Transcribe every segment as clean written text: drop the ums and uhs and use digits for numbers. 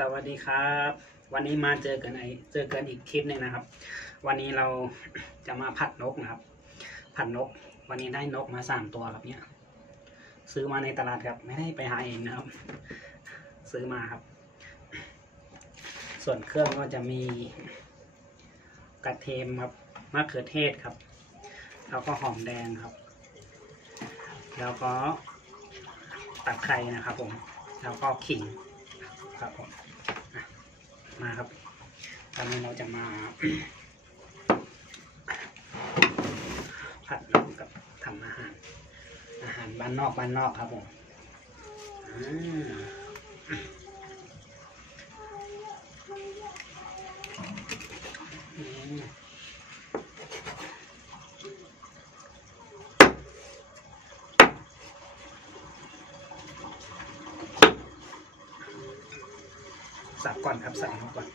สวัสดีครับวันนี้มาเจอกันอีกคลิปหนึ่งนะครับ วันนี้เราจะมาผัดนกนะครับ ผัดนกวันนี้ได้นกมา3 ตัวครับเนี่ยซื้อมาในตลาดครับไม่ได้ไปหาเองนะครับ ซื้อมาครับ ส่วนเครื่องก็จะมีกระเทียมครับมะเขือเทศครับแล้วก็หอมแดงครับแล้วก็ตะไคร้นะครับผมแล้วก็ขิงครับผมมาครับตอนนี้เราจะมา ผัดนกกับทำอาหารบ้านนอกครับผมสับก่อนครับใส่นกก่อน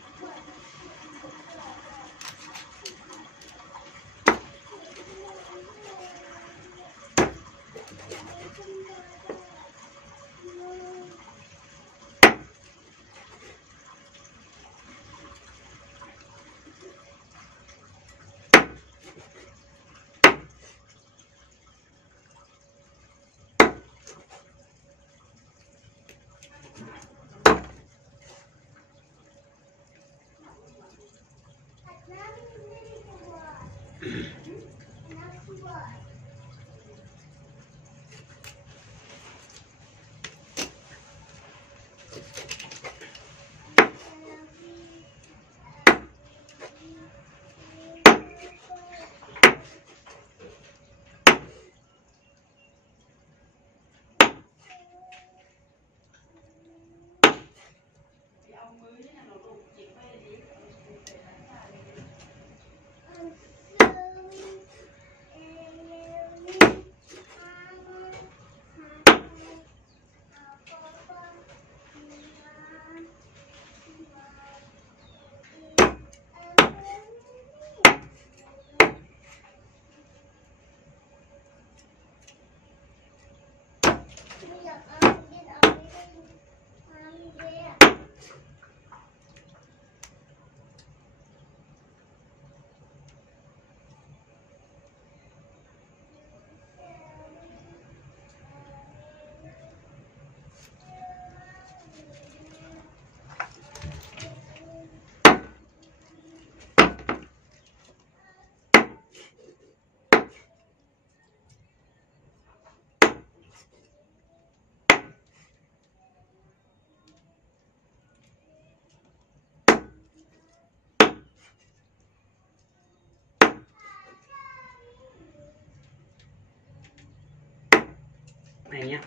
ในเนี้ย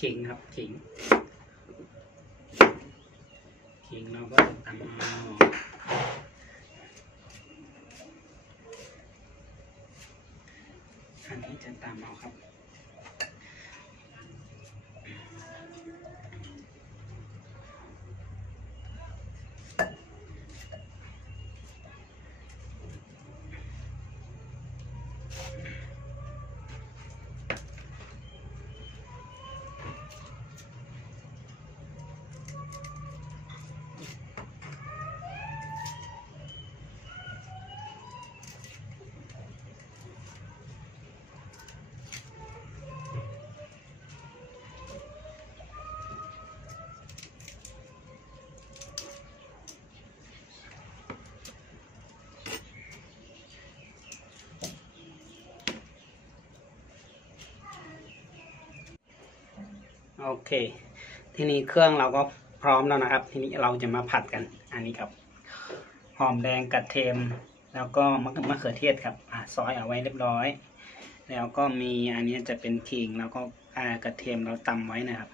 ขิงครับขิงเราก็ตำเอาอันนี้จะตำเอาครับโอเคทีนี้เครื่องเราก็พร้อมแล้วนะครับทีนี้เราจะมาผัดกันอันนี้ครับหอมแดงกระเทียมแล้วก็มะเขือเทศครับซอยเอาไว้เรียบร้อยแล้วก็มีอันนี้จะเป็นขิงแล้วก็กระเทียมเราตำไว้นะครับ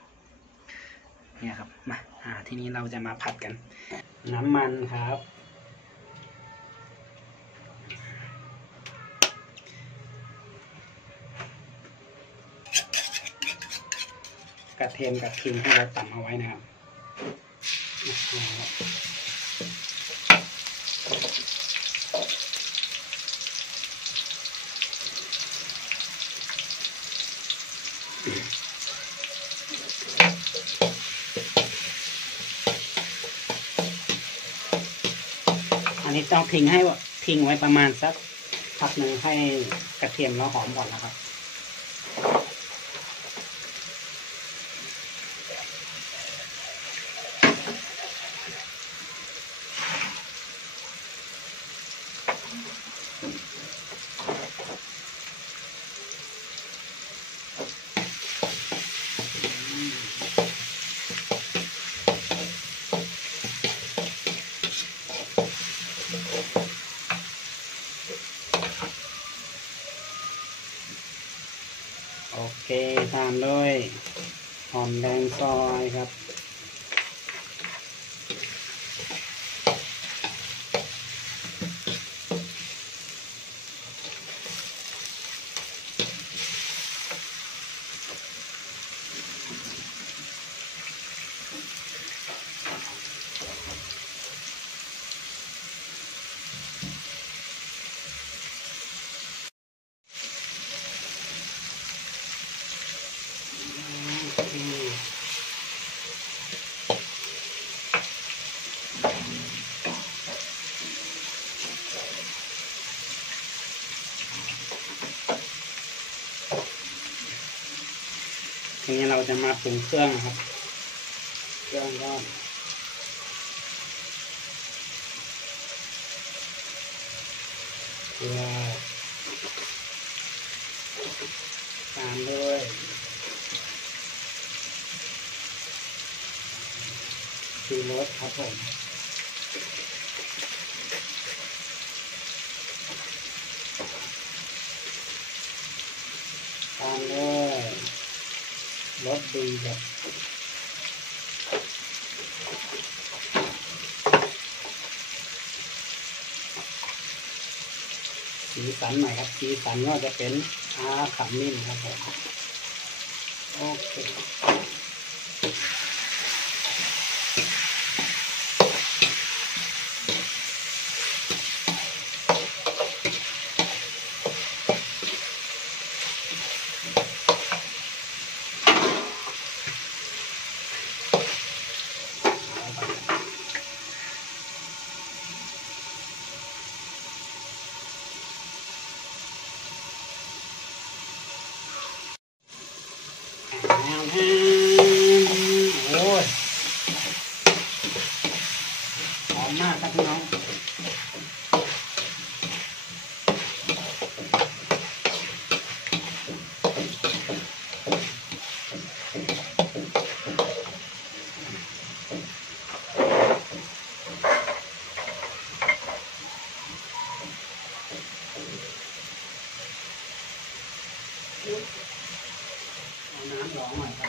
เนี่ยครับมาทีนี้เราจะมาผัดกันน้ำมันครับกระเทียมกับขิงที่เราตำเอาไว้นะครับ ต้องทิ้งไว้ประมาณสักพักหนึ่งให้กระเทียมแล้วหอมก่อนนะครับโอเคตามด้วยหอมแดงซอยครับทีนี้เราจะมาปรุงเครื่องนะครับเครื่องก็เกลือตามด้วยชูรสครับผมตามด้วยรสดีครับสีสันหน่อยครับสีสันก็จะเป็นขมิ้นครับผมโอเคโอ้ยหอมมากครับพี่น้องเอาน้ำร้อนหน่อยครับ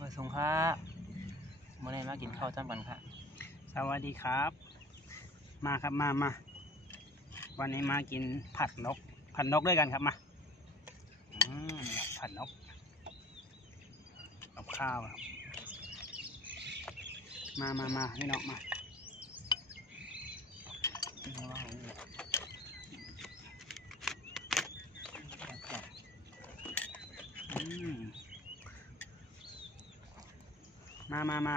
มาส่งค่ะมื่อนี้มากินข้าวจ้ำกันค่ะสวัสดีครับมาครับมาวันนี้มากินผัดนกด้วยกันครับมาผัดนกกับข้าวครับมาพี่น้องมา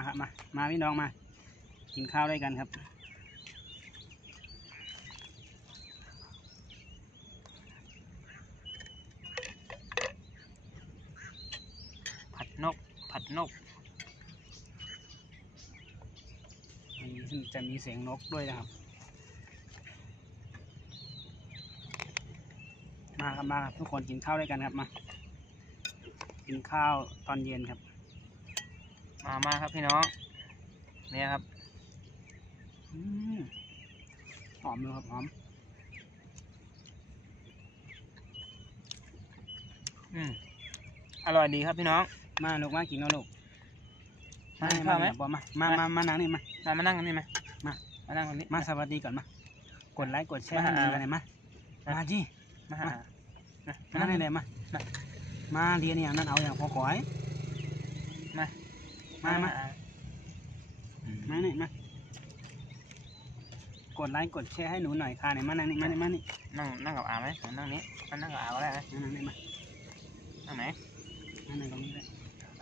ครับมาพี่น้องมากินข้าวด้วยกันครับผัดนกจะมีเสียงนกด้วยนะครับมาครับทุกคนกินข้าวด้วยกันครับมากินข้าวตอนเย็นครับมาครับพี่น้องเนี่ยครับหอมเลยครับหอมอร่อยดีครับพี่น้องมาลูกมากินเอาลูกมาข้าวไหมมานั่งนี่มานั่งกันนี่มานั่งตรงนี้มาสวัสดีก่อนมากดไลค์กดแชร์ให้อะไรมาจีมานั่งนี่เลยมา มาเรียนอย่างนั้นเอาอย่างพอขอยมานี่มากดไลค์กดแชร์ให้หนูหน่อยค่ะไหนมานั่งนี่นั่งกับอาไหมนั่งนี้นั่งกับอาก็ได้ไหมนั่งนี่มานั่งไหนนั่งตรงนี้ได้ไป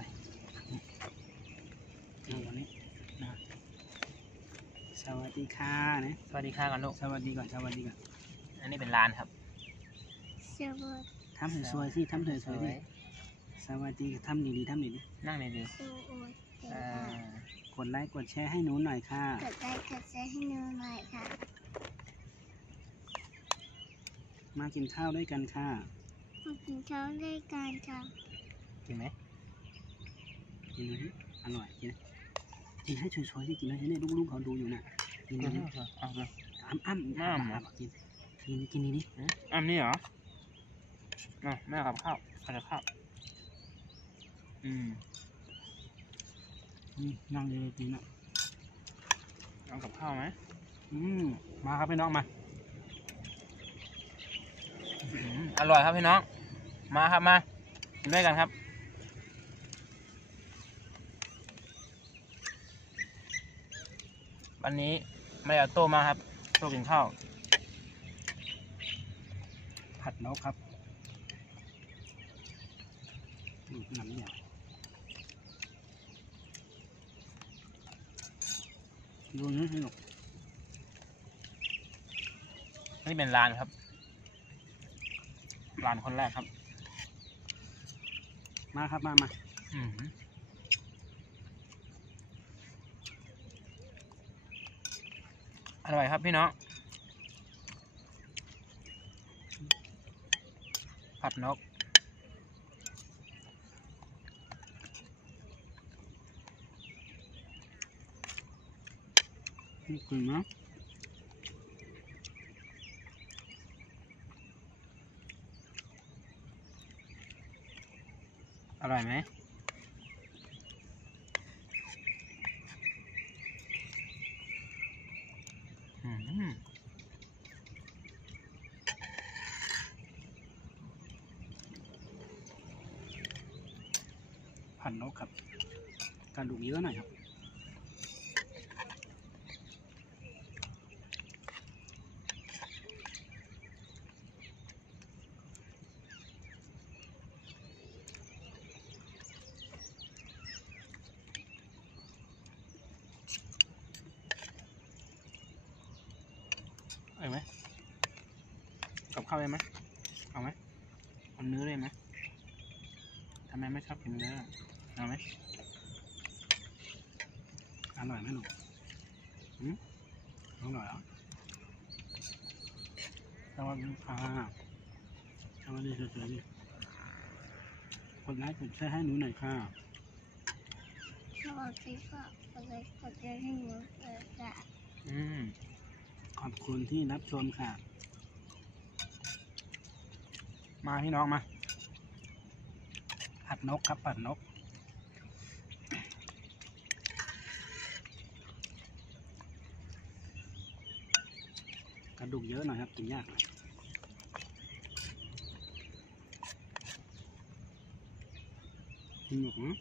นั่งตรงนี้นะสวัสดีค่ะนะสวัสดีค่ะกันลูกสวัสดีก่อนอันนี้เป็นร้านครับทำสวยๆสิทำสวยๆดิสวัสดีทำดีๆนั่งดีกดไลค์กดแชร์ให้หนูหน่อยค่ะกดไลค์กดแชร์ให้หนูหน่อยค่ะมากินข้าวด้วยกันค่ะมากินข้าวด้วยกันค่ะกินไหมกินเลยอร่อยกินให้สวยๆสิกินให้เนี่ยลูกๆเขาดูอยู่น่ะกินเลยอ้ำกินนี่อ้ำนี่เหรอแม่กับข้าวนั่งเลยกินอ่ะเอากับข้าวไหมมาครับพี่น้องมาอร่อยครับพี่น้องมาครับมากินด้วยกันครับวันนี้ไม่เอาโต้มาครับโต้กินข้าวผัดนกครับน้ำเนี่ยดูนี่สนุกนี่เป็นร้านครับร้านคนแรกครับมาครับมาอร่อยครับพี่น้องผัดนกกินนะอร่อยไหมผัดนกครับกระดูกเยอะหน่อยครับเอาไหมกับข้าวได้ไหมเอาไหมเอาเนื้อได้ไหมทำไมไม่ชอบกินเนื้อเอาไหมอร่อยไหมหนูอร่อยเหรอสวัสดีค่ะสวัสดีสวยๆดิกดไลค์กดแชร์ให้หนูหน่อยค่ะสวัสดีค่ะกดไลค์กดแชร์ให้หนูหน่อยค่ะขอบคุณที่รับชมค่ะมาพี่น้องมาผัดนกครับผัดนกกระดูกเยอะหน่อยครับกินยากหน่อยกินหยกนะ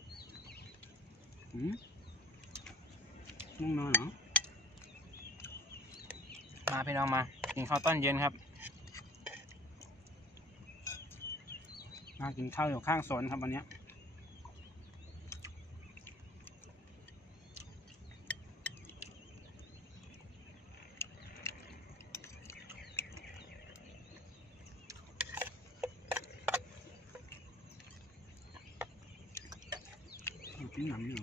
ง่วงนอนเหรอมาพี่น้องมากินข้าวต้นเย็นครับมากินข้าวอยู่ข้างสวนครับวันนี้กินหนำอยู่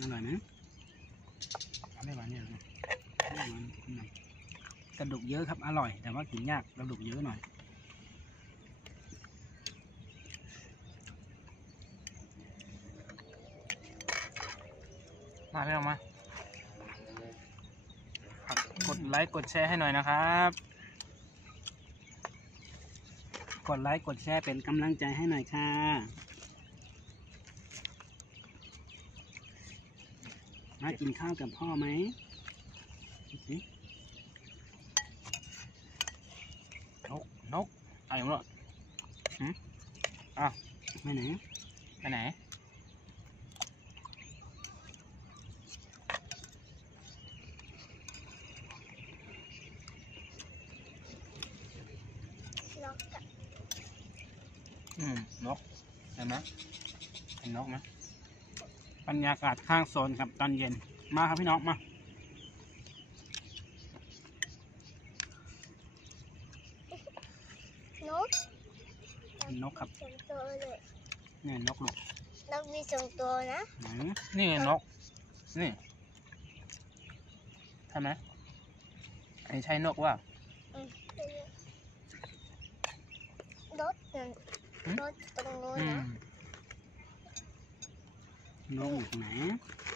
อร่อยนะอะไรบ้างเนี่ยกระดูกเยอะครับอร่อยแต่ว่ากินยากกระดูกเยอะหน่อยมาพี่น้องมากดไลค์กดแชร์ให้หน่อยนะครับกดไลค์กดแชร์เป็นกำลังใจให้หน่อยค่ะมากินข้าวกับพ่อไหมนกอะไรหมด อ้าว ไปไหน ไปไหน ล็อกกับ นกเห็นไหมเห็นนกไหม บรรยากาศข้างโซนครับตอนเย็นมาครับพี่น้องมา นก เป็นนกครับ สองตัวเลย เนี่ยนกลูก นกมีสองตัวนะ ไหน นี่ไงนก นี่ใช่ไหมอันนี้ใช่นกว่า รถหนึ่งรถตรงนู้น อืม นะ นกอยู่ตรงไหน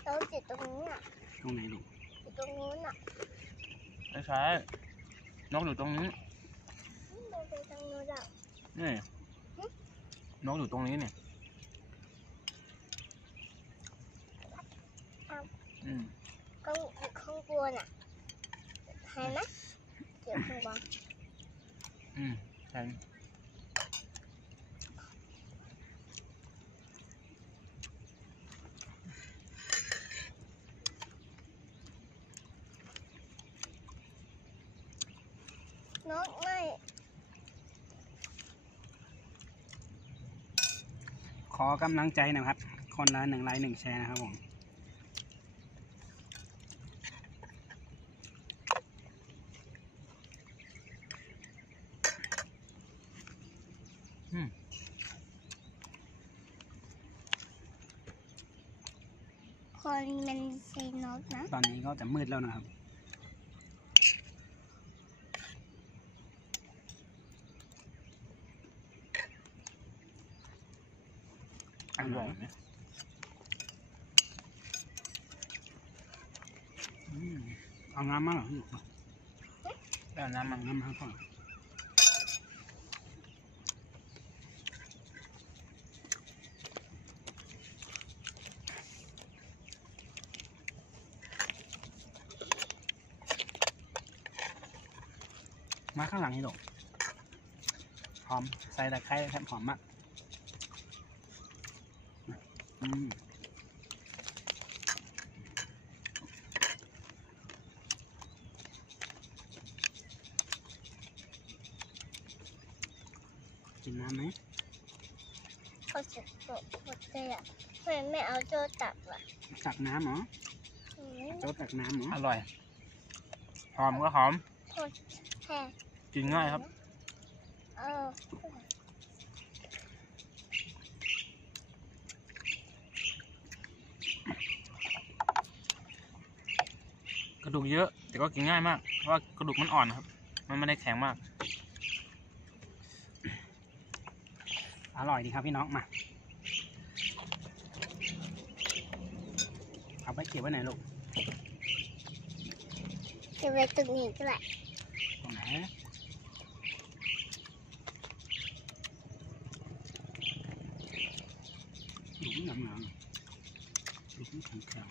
รถติดตรงนี้อ่ะ ตรงไหนลูก อยู่ตรงนู้นอ่ะ ไม่ใช่นกอยู่ตรงนี้ เราไปทางนู้นแล้ว นี่นกอยู่ตรงนี้เนี่ยอืม ข้างข้างบนอ่ะเห็นไหมเกี่ยวข้างบน ใช่ นกไม่ ขอกำลังใจหนะครับ คนละ1 ไลค์ 1 แชร์นะครับผม คนมันใส่นกนะ ตอนนี้ก็จะมืดแล้วนะครับ อร่อยไหม เอาน้ำมาเหรอลูก แล้วน้ำมัน น้ำมาก่อนมาข้างหลังนี่ลูกหอมใส่ตะไคร้ครับหอมมากกินน้ำไหม เขาจะตกหมดเลยอ่ะทำไมไม่เอาโจตักล่ะ ตักน้ำเหรอ อืม โจ๊กตักน้ำเหรอ อร่อย หอมก็หอม โทษแค่ กินง่ายครับ เออ กระดูกเยอะ แต่ก็กินง่ายมาก เพราะว่ากระดูกมันอ่อนครับ มันไม่ได้แข็งมาก อร่อยดีครับพี่น้องมาเอาไปเก็บไว้ไหนลูก จะไว้ตรงนี้ก็ได้ ตรงไหนหลุมหนำหนหลุมแข็งแข็ง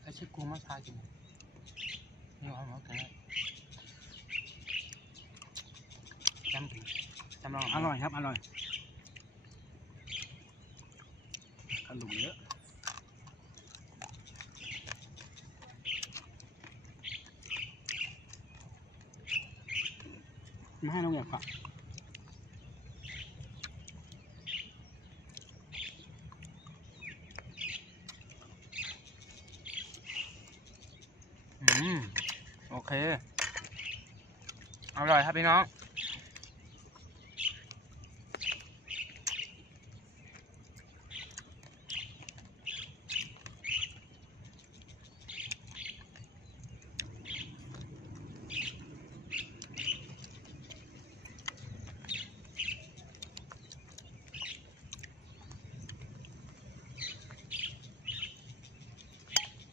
ไอ้ชื่อกูมาทากินนี่หอมโอเคจำลอง อร่อยครับอร่อยขนมเยอะมาให้น้องเหยียบก่อน โอเค อร่อยครับพี่น้อง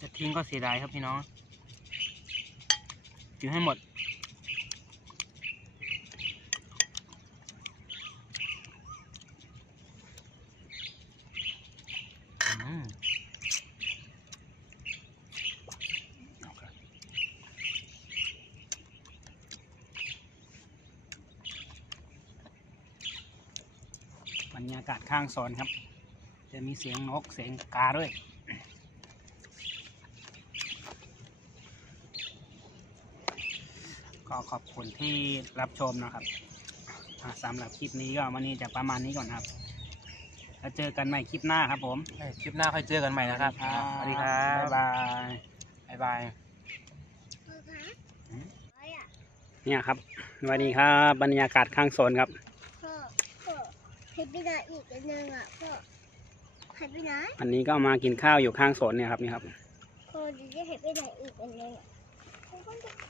จะทิ้งก็เสียดายครับพี่น้อง กินให้หมด โอเค บรรยากาศข้างสวนครับ จะมีเสียงนกเสียงกาด้วยก็ขอบคุณที่รับชมนะครับสำหรับคลิปนี้ก็วันนี้จะประมาณนี้ก่อนครับแล้วเจอกันใหม่คลิปหน้าครับผม คลิปหน้าค่อยเจอกันใหม่นะครับสวัสดีครับ บ๊ายบาย บ๊ายบาย พ่อคะอะไรอ่ะ เนี่ยครับสวัสดีครับบรรยากาศข้างโซนครับ พ่อให้ไปไหนอีกอันหนึงอ่ะพ่อให้ไปไหน วันนี้ก็มากินข้าวอยู่ข้างโซนเนี่ยครับนี่ครับ พ่อจะให้ไปไหนอีกอันหนึงอ่ะ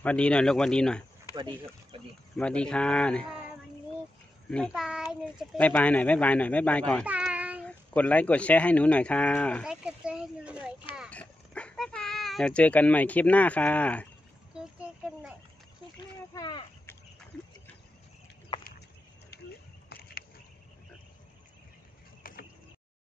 สวัสดีหน่อยลูกสวัสดีหน่อย สวัสดีครับสวัสดี สวัสดีค่ะเนี่ย วันนี้ นี่ บ๊ายบายหนูจะไป บายบายหน่อยบายบายหน่อยบายบายก่อน บ๊ายบาย กดไลค์กดแชร์ให้หนูหน่อยค่ะ ได้กระเจให้หนูหน่อยค่ะบ๊ายบาย แล้วเจอกันใหม่คลิปหน้าค่ะ เจอกันใหม่คลิปหน้าค่ะ